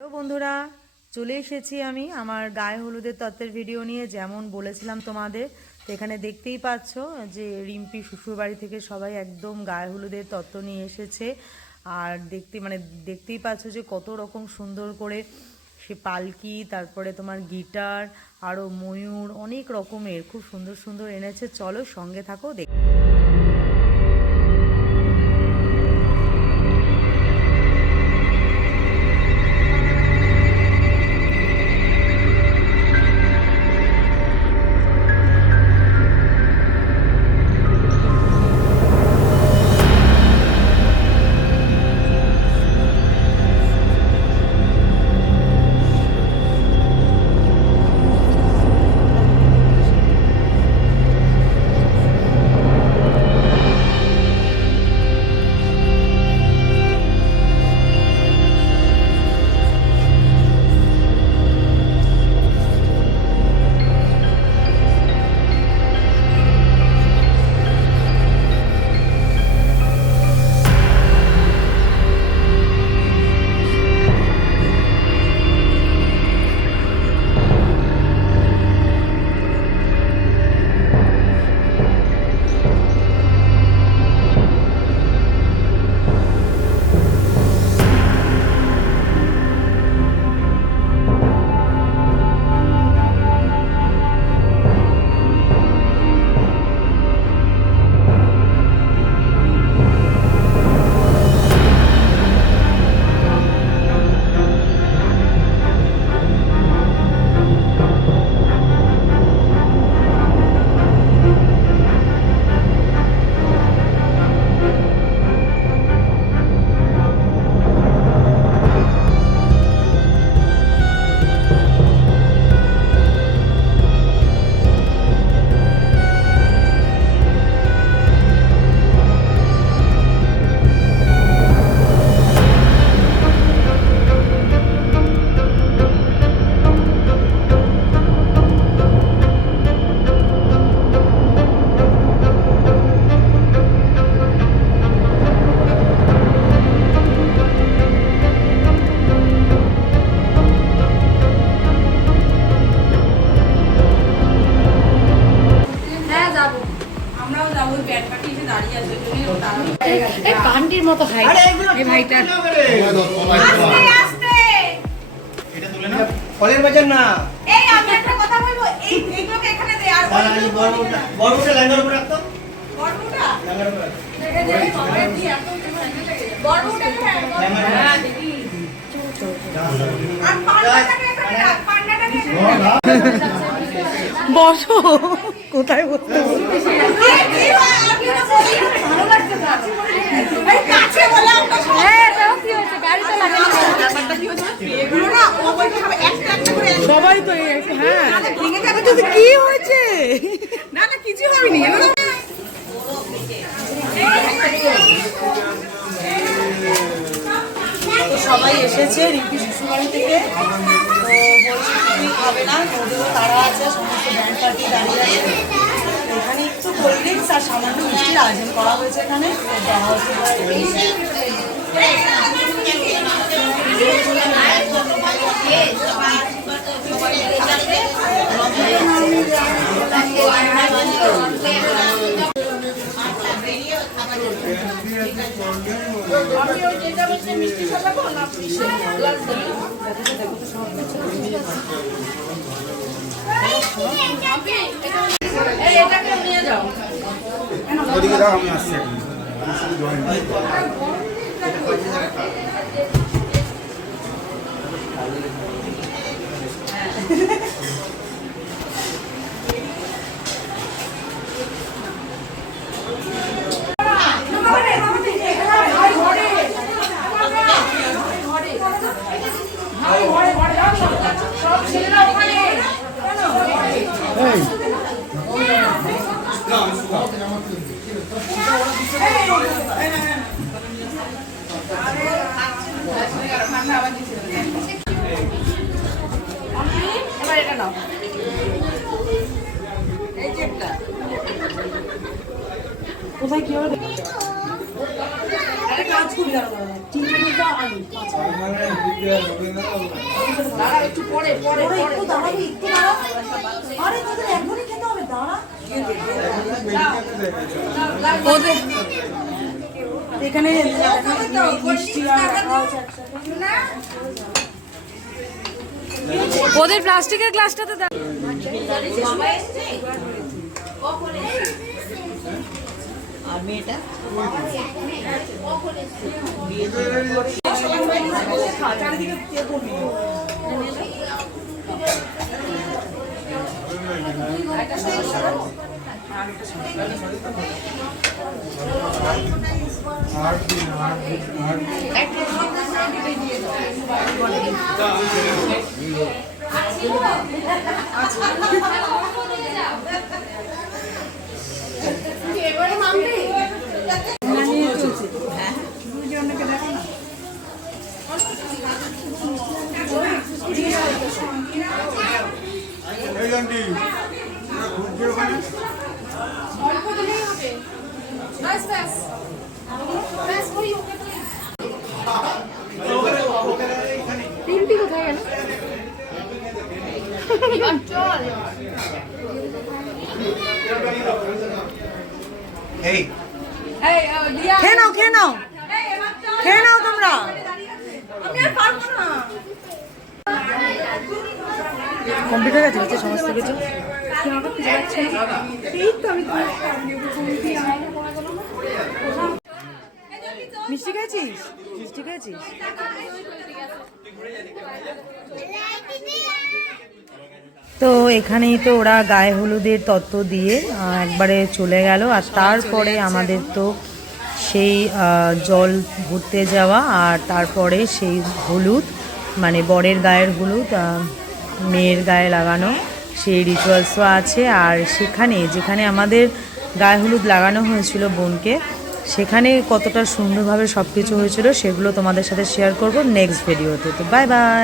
তো বন্ধুরা, চলে এসেছি আমি আমার গায়ে হলুদের তত্ত্বের ভিডিও নিয়ে। যেমন বলেছিলাম তোমাদের, তো এখানে দেখতেই পাচ্ছ যে রিম্পি শ্বশুরবাড়ি থেকে সবাই একদম গায়ে হলুদের তত্ত্ব নিয়ে এসেছে। আর দেখতেই পাচ্ছ যে কত রকম সুন্দর করে সে পালকি, তারপরে তোমার গিটার, আরও ময়ূর, অনেক রকমের খুব সুন্দর সুন্দর এনেছে। চলো সঙ্গে থাকো, দেখ। পান্ডির মতো হাইট এই ভাইটা। আস্তে আস্তে এটা তুলে না ফলের বাজার না। এই আমি একটা কথা বলবো, এইগুলোকে এখানে দে। আর বড়টা ল্যাঙ্গার উপর রাখতো। বড়টা ল্যাঙ্গার উপর রাখ। বড়টা হ্যাঁ দিদি। আর পান্ডাটাকে এখানে রাখ, পান্ডাটাকে এখানে রাখ। বসো, কোথায় বসতে বলবো? এই কি হয় আপনি না বলি ভালো লাগছে না। এই কাছে বললাম তো। হ্যাঁ তাও কি হয়েছে, গাড়ি তো লাগে না। ব্যাপারটা কি হচ্ছে এগুলো না ও বলতে হবে একটা একটা করে। সবাই তো হ্যাঁ, ভেঙে যাবে তো কি হয়েছে? না না কিছু হয়নি এগুলো। তো সবাই এসেছে রিম্পি শ্বশুরবাড়ি থেকে। তো বলছে কিছুই খাবে না, ওদেরও তারা আছে, সমস্ত ব্যান্ড পার্টি দাঁড়িয়ে আছে। এখানে একটু কোল্ড ড্রিঙ্কস আর সামান্য মিষ্টির আয়োজন করা হয়েছে এখানে। তো দেওয়া হচ্ছে এটাকে নিয়ে যাও। ওদিকে দাও, আমি আসছি এখন। সব ছেলেরা ওখানে এবার এটা নাও। এই যে একটা কোথায় কি হবে? একটা কাজ করি দাঁড়া চিংড়িটা আলু দাঁড়া একটু পরে একটু দাঁড়াবি একটু দাঁড়া আরে তোদের এখনই খেতে হবে দাঁড়া এখানে মিষ্টি আর রাখা হচ্ছে একসাথে ওদের প্লাস্টিকের গ্লাসটাতে দাও। আর মেয়েটা চারিদিকে করবি এই আন্টি ঘুরছে ওখানে রিম্পি কোথায় গেল? এই খেয়ে নাও তোমরা। আমি আর পারবো না কমপ্লিট হয়ে গেছে হচ্ছে সমস্ত কিছু। এই তো আমি মিষ্টি খেয়েছিস? মিষ্টি খেয়েছিস? তো এখানেই তো ওরা গায়ে হলুদের তত্ত্ব দিয়ে একবারে চলে গেল। আর তারপরে আমাদের তো সেই জল ঘুরতে যাওয়া, আর তারপরে সেই হলুদ মানে বরের গায়ের হলুদ মেয়ের গায়ে লাগানো সেই রিচুয়ালসও আছে। আর সেখানে যেখানে আমাদের গায়ে হলুদ লাগানো হয়েছিল বোনকে, সেখানে কতটা সুন্দরভাবে সব কিছু হয়েছিল সেগুলো তোমাদের সাথে শেয়ার করব নেক্সট ভিডিওতে। তো বাই বাই।